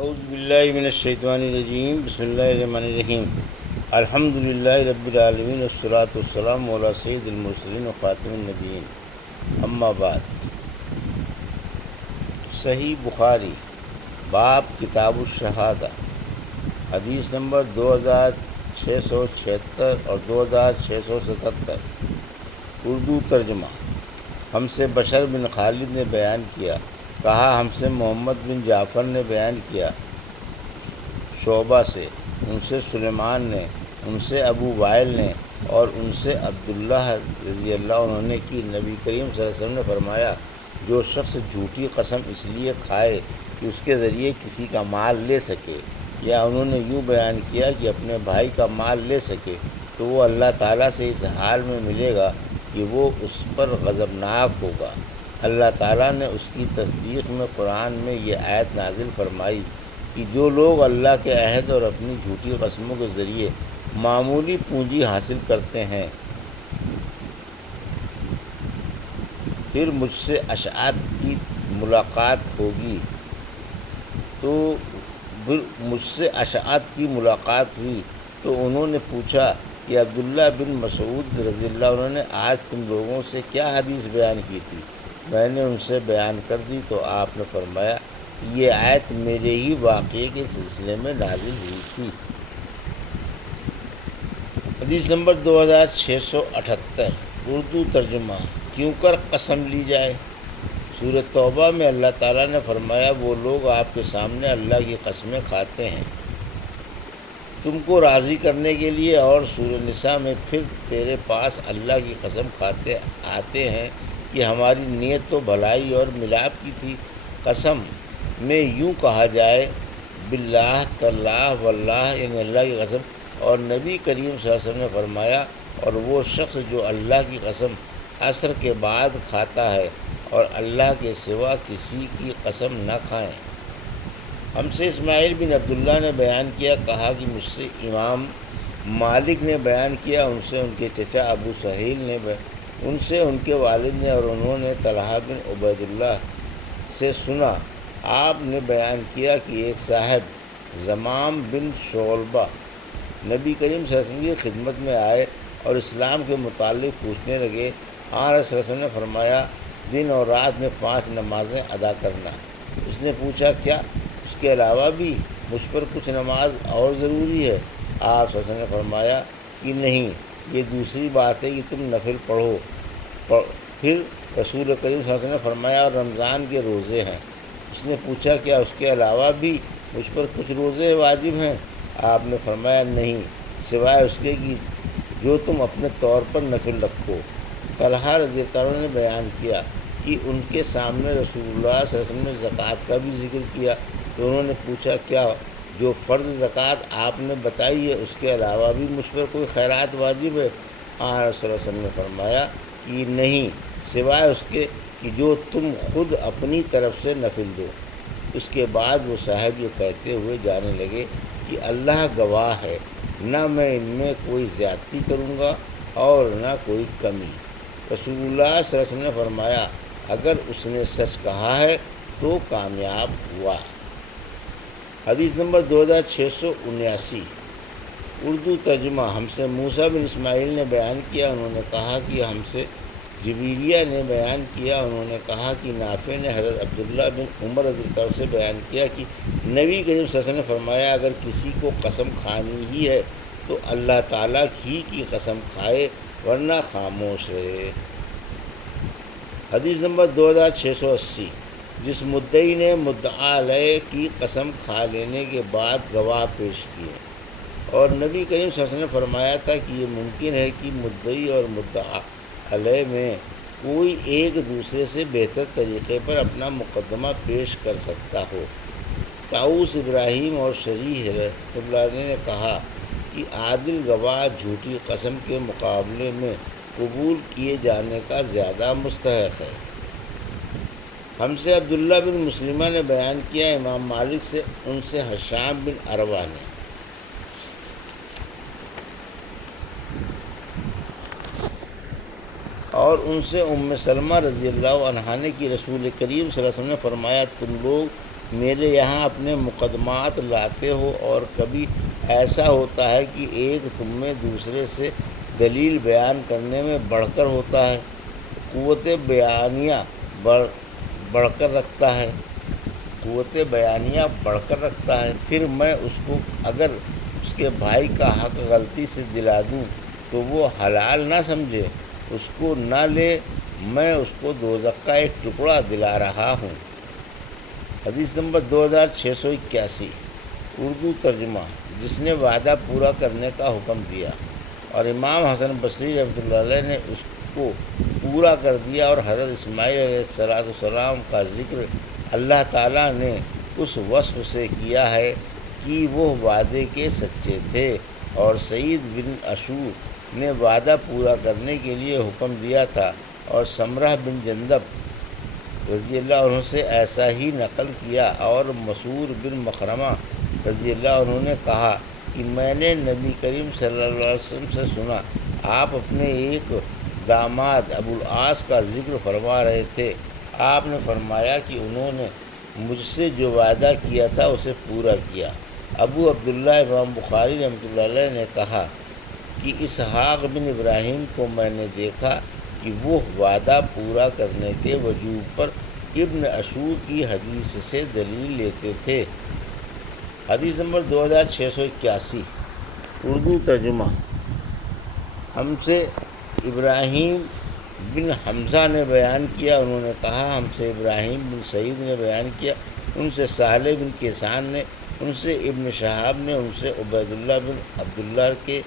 اعوذ باللہ من الشیطان الرجیم، بسم اللہ الرحمن الرحیم۔ الحمد للہ رب العالمین، والصلاۃ والسلام علی سید المرسلین و خاتم النبیین، اما بعد۔ صحیح بخاری باب کتاب الشہادہ، حدیث نمبر 2676 اور 2677۔ اردو ترجمہ۔ ہم سے بشر بن خالد نے بیان کیا، کہا ہم سے محمد بن جعفر نے بیان کیا شعبہ سے، ان سے سلیمان نے، ان سے ابو وائل نے اور ان سے عبداللہ رضی اللہ عنہ نے کہ نبی کریم صلی اللہ علیہ وسلم نے فرمایا، جو شخص جھوٹی قسم اس لیے کھائے کہ اس کے ذریعے کسی کا مال لے سکے، یا انہوں نے یوں بیان کیا کہ اپنے بھائی کا مال لے سکے، تو وہ اللہ تعالیٰ سے اس حال میں ملے گا کہ وہ اس پر غضبناک ہوگا۔ اللہ تعالیٰ نے اس کی تصدیق میں قرآن میں یہ آیت نازل فرمائی کہ جو لوگ اللہ کے عہد اور اپنی جھوٹی قسموں کے ذریعے معمولی پونجی حاصل کرتے ہیں، پھر مجھ سے اشاعت کی ملاقات ہوئی تو انہوں نے پوچھا کہ عبداللہ بن مسعود رضی اللہ عنہ نے آج تم لوگوں سے کیا حدیث بیان کی تھی؟ میں نے ان سے بیان کر دی تو آپ نے فرمایا کہ یہ آیت میرے ہی واقعے کے سلسلے میں نازل ہوئی تھی۔ حدیث نمبر 2678۔ اردو ترجمہ۔ کیوں کر قسم لی جائے؟ سورۃ توبہ میں اللہ تعالیٰ نے فرمایا، وہ لوگ آپ کے سامنے اللہ کی قسمیں کھاتے ہیں تم کو راضی کرنے کے لیے، اور سورۃ نساء میں پھر تیرے پاس اللہ کی قسم کھاتے آتے ہیں کہ ہماری نیت تو بھلائی اور ملاپ کی تھی۔ قسم میں یوں کہا جائے باللہ، تاللہ، واللہ، یعنی اللہ کی قسم، اور نبی کریم صلی اللہ علیہ وسلم نے فرمایا، اور وہ شخص جو اللہ کی قسم عصر کے بعد کھاتا ہے اور اللہ کے سوا کسی کی قسم نہ کھائیں۔ ہم سے اسماعیل بن عبداللہ نے بیان کیا، کہا کہ مجھ سے امام مالک نے بیان کیا، ان سے ان کے چچا ابو سہیل نے ان سے ان کے والد نے، اور انہوں نے طلحہ بن عبید اللہ سے سنا، آپ نے بیان کیا کہ ایک صاحب زمام بن شعبہ نبی کریم صلی اللہ علیہ وسلم کی خدمت میں آئے اور اسلام کے متعلق پوچھنے لگے۔ آن صلی اللہ علیہ وسلم نے فرمایا، دن اور رات میں 5 نمازیں ادا کرنا۔ اس نے پوچھا، کیا اس کے علاوہ بھی مجھ پر کچھ نماز اور ضروری ہے؟ آپ صلی اللہ علیہ وسلم نے فرمایا کہ نہیں، یہ دوسری بات ہے کہ تم نفل پڑھو۔ پھر رسول کریم صلی اللہ علیہ وسلم نے فرمایا، اور رمضان کے روزے ہیں۔ اس نے پوچھا، کیا اس کے علاوہ بھی مجھ پر کچھ روزے واجب ہیں؟ آپ نے فرمایا نہیں، سوائے اس کے کہ جو تم اپنے طور پر نفل رکھو۔ طلحہ رضی اللہ عنہ نے بیان کیا کہ ان کے سامنے رسول اللہ صلی اللہ علیہ وسلم نے زکوٰۃ کا بھی ذکر کیا، تو انہوں نے پوچھا، کیا جو فرض زکوٰۃ آپ نے بتائی ہے اس کے علاوہ بھی مجھ پر کوئی خیرات واجب ہے؟ آن صلی اللہ علیہ وسلم نے فرمایا کہ نہیں، سوائے اس کے کہ جو تم خود اپنی طرف سے نفل دو۔ اس کے بعد وہ صاحب یہ کہتے ہوئے جانے لگے کہ اللہ گواہ ہے، نہ میں ان میں کوئی زیادتی کروں گا اور نہ کوئی کمی۔ رسول اللہ صلی اللہ علیہ وسلم نے فرمایا، اگر اس نے سچ کہا ہے تو کامیاب ہوا۔ حدیث نمبر 2679۔ اردو ترجمہ۔ ہم سے موسیٰ بن اسماعیل نے بیان کیا، انہوں نے کہا کہ ہم سے جبیریہ نے بیان کیا، انہوں نے کہا کہ نافع نے حضرت عبداللہ بن عمر رضی اللہ عنہ سے بیان کیا کہ نبی کریم صلی اللہ علیہ وسلم نے فرمایا، اگر کسی کو قسم کھانی ہی ہے تو اللہ تعالیٰ ہی کی قسم کھائے، ورنہ خاموش رہے۔ حدیث نمبر 2680۔ جس مدعی نے مدعا علیہ کی قسم کھا لینے کے بعد گواہ پیش کیے، اور نبی کریم صلی اللہ علیہ وسلم نے فرمایا تھا کہ یہ ممکن ہے کہ مدعی اور مدعا علیہ میں کوئی ایک دوسرے سے بہتر طریقے پر اپنا مقدمہ پیش کر سکتا ہو۔ طاؤس ابراہیم اور شریح رحمۃ اللہ علیہ نے کہا کہ عادل گواہ جھوٹی قسم کے مقابلے میں قبول کیے جانے کا زیادہ مستحق ہے۔ ہم سے عبداللہ بن مسلمہ نے بیان کیا، امام مالک سے ان سے ہشام بن عروہ نے، اور ان سے ام سلمہ رضی اللہ عنہا نے کہ رسول کریم صلی اللہ علیہ وسلم نے فرمایا، تم لوگ میرے یہاں اپنے مقدمات لاتے ہو، اور کبھی ایسا ہوتا ہے کہ ایک تم میں دوسرے سے دلیل بیان کرنے میں بڑھ کر ہوتا ہے، قوت بیانیہ بڑھ کر رکھتا ہے پھر میں اس کو اگر اس کے بھائی کا حق غلطی سے دلا دوں تو وہ حلال نہ سمجھے، اس کو نہ لے، میں اس کو دوزخ کا ایک ٹکڑا دلا رہا ہوں۔ حدیث نمبر 2681، اردو ترجمہ۔ جس نے وعدہ پورا کرنے کا حکم دیا اور امام حسن بصری رحمۃ اللہ علیہ نے اس کو پورا کر دیا، اور حضرت اسماعیل علیہ السلام کا ذکر اللہ تعالیٰ نے اس وصف سے کیا ہے کہ وہ وعدے کے سچے تھے، اور سعید بن اشور نے وعدہ پورا کرنے کے لیے حکم دیا تھا، اور سمرہ بن جندب رضی اللہ عنہ سے ایسا ہی نقل کیا، اور مسعود بن مخرمہ رضی اللہ عنہ نے کہا کہ میں نے نبی کریم صلی اللہ علیہ وسلم سے سنا، آپ اپنے ایک داماد ابو العاص کا ذکر فرما رہے تھے۔ آپ نے فرمایا کہ انہوں نے مجھ سے جو وعدہ کیا تھا اسے پورا کیا۔ ابو عبداللہ امام بخاری رحمۃ اللہ علیہ نے کہا کہ اسحاق بن ابراہیم کو میں نے دیکھا کہ وہ وعدہ پورا کرنے کے وجوب پر ابن اشور کی حدیث سے دلیل لیتے تھے۔ حدیث نمبر 2681، اردو ترجمہ۔ ہم سے ابراہیم بن حمزہ نے بیان کیا، انہوں نے کہا ہم سے ابراہیم بن سعید نے بیان کیا، ان سے سہل بن کیسان نے، ان سے ابن شہاب نے، ان سے عبید اللہ بن عبداللہ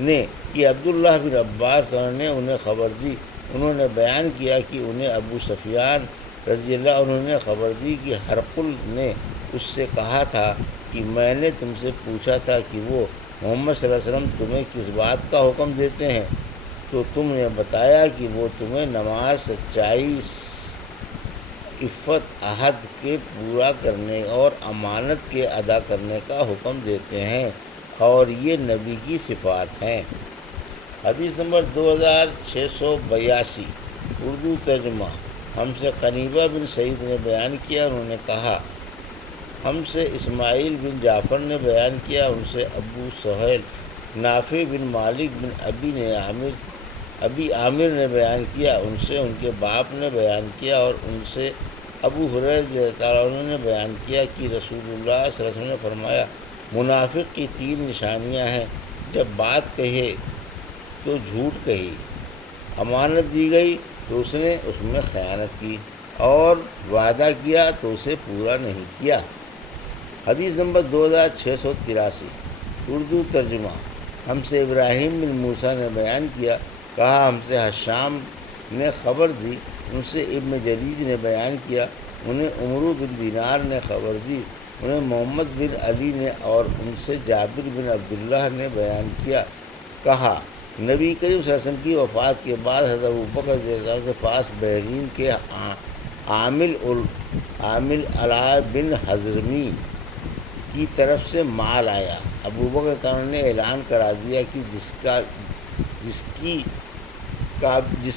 نے کہ عبداللہ بن عباس نے انہیں خبر دی، انہوں نے بیان کیا کہ انہیں ابو سفیان رضی اللہ عنہ نے خبر دی کہ ہرقل نے اس سے کہا تھا کہ میں نے تم سے پوچھا تھا کہ وہ محمد صلی اللہ علیہ وسلم تمہیں کس بات کا حکم دیتے ہیں، تو تم نے بتایا کہ وہ تمہیں نماز، سچائی، عفت، عہد کے پورا کرنے اور امانت کے ادا کرنے کا حکم دیتے ہیں، اور یہ نبی کی صفات ہیں۔ حدیث نمبر 2682، اردو ترجمہ۔ ہم سے قنیبہ بن سعید نے بیان کیا، انہوں نے کہا ہم سے اسماعیل بن جعفر نے بیان کیا، ان سے ابو سہیل نافع بن مالک بن ابی عامر نے بیان کیا، ان سے ان کے باپ نے بیان کیا، اور ان سے ابو ہریرہ رضی اللہ تعالیٰ عنہ نے بیان کیا کہ رسول اللہ صلی اللہ علیہ وسلم نے فرمایا منافق کی 3 نشانیاں ہیں، جب بات کہے تو جھوٹ کہی، امانت دی گئی تو اس نے اس میں خیانت کی، اور وعدہ کیا تو اسے پورا نہیں کیا۔ حدیث نمبر 2683، اردو ترجمہ۔ ہم سے ابراہیم بن موسیٰ نے بیان کیا، کہا ہم سے حشام نے خبر دی، ان سے ابن جریج نے بیان کیا، انہیں عمرو بن دینار نے خبر دی، انہیں محمد بن علی نے، اور ان سے جابر بن عبداللہ نے بیان کیا، کہا نبی کریم صلی اللہ علیہ وسلم کی وفات کے بعد حضرت ابوبکر رضی اللہ عنہ کے پاس بحرین کے عامل علاء بن حضرمی کی طرف سے مال آیا۔ ابوبکر نے اعلان کرا دیا کہ جس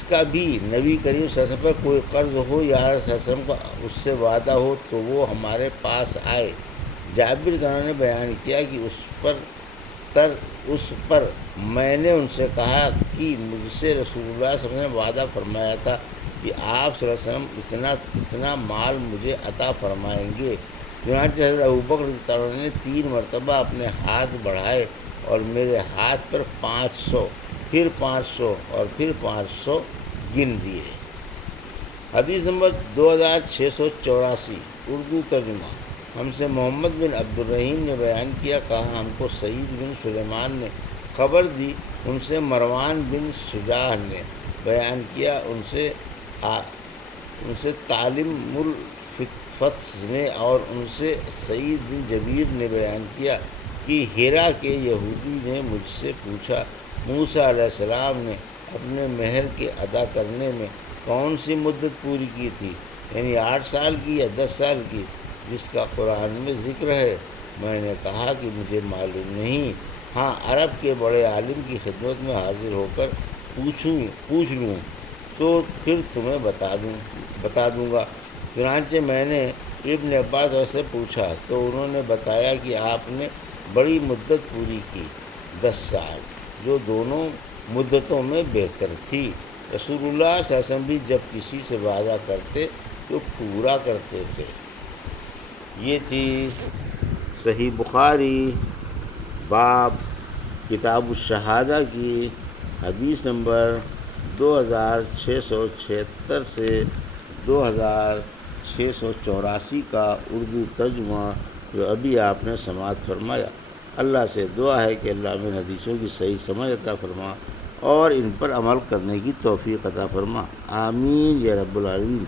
کا بھی نبی کریم صلی اللہ علیہ وسلم پر کوئی قرض ہو یا صلی اللہ علیہ وسلم کا اس سے وعدہ ہو تو وہ ہمارے پاس آئے۔ جابر نے بیان کیا کہ اس پر میں نے ان سے کہا کہ مجھ سے رسول اللہ صلی اللہ علیہ وسلم نے وعدہ فرمایا تھا کہ آپ صلی اللہ علیہ وسلم اتنا مال مجھے عطا فرمائیں گے۔ چنانچہ حضرت ابوبکر رضی اللہ عنہ نے 3 مرتبہ اپنے ہاتھ بڑھائے اور میرے ہاتھ پر 500، پھر 500 اور پھر 500 گن دیے۔ حدیث نمبر 2684، اردو ترجمہ۔ ہم سے محمد بن عبد الرحیم نے بیان کیا، کہا ہم کو سعید بن سلیمان نے خبر دی، ان سے مروان بن شجاع نے بیان کیا، ان سے تعلیم الفتح نے، اور ان سے سعید بن جبیر نے بیان کیا کہ ہیرا کے یہودی نے مجھ سے پوچھا موسیٰ علیہ السلام نے اپنے مہر کے ادا کرنے میں کون سی مدت پوری کی تھی، یعنی 8 سال کی یا 10 سال کی، جس کا قرآن میں ذکر ہے۔ میں نے کہا کہ مجھے معلوم نہیں، ہاں عرب کے بڑے عالم کی خدمت میں حاضر ہو کر پوچھ لوں تو پھر تمہیں بتا دوں گا۔ چنانچہ میں نے ابن عباس سے پوچھا تو انہوں نے بتایا کہ آپ نے بڑی مدت پوری کی، 10 سال، جو دونوں مدتوں میں بہتر تھی۔ رسول اللہ صلی اللہ علیہ وسلم بھی جب کسی سے وعدہ کرتے تو پورا کرتے تھے۔ یہ تھی صحیح بخاری باب کتاب الشہادہ کی حدیث نمبر 2676 سے 2684 کا اردو ترجمہ، جو ابھی آپ نے سماعت فرمایا۔ اللہ سے دعا ہے کہ اللہ ان حدیثوں کی صحیح سمجھ عطا فرما اور ان پر عمل کرنے کی توفیق عطا فرما، آمین یا رب العالمین۔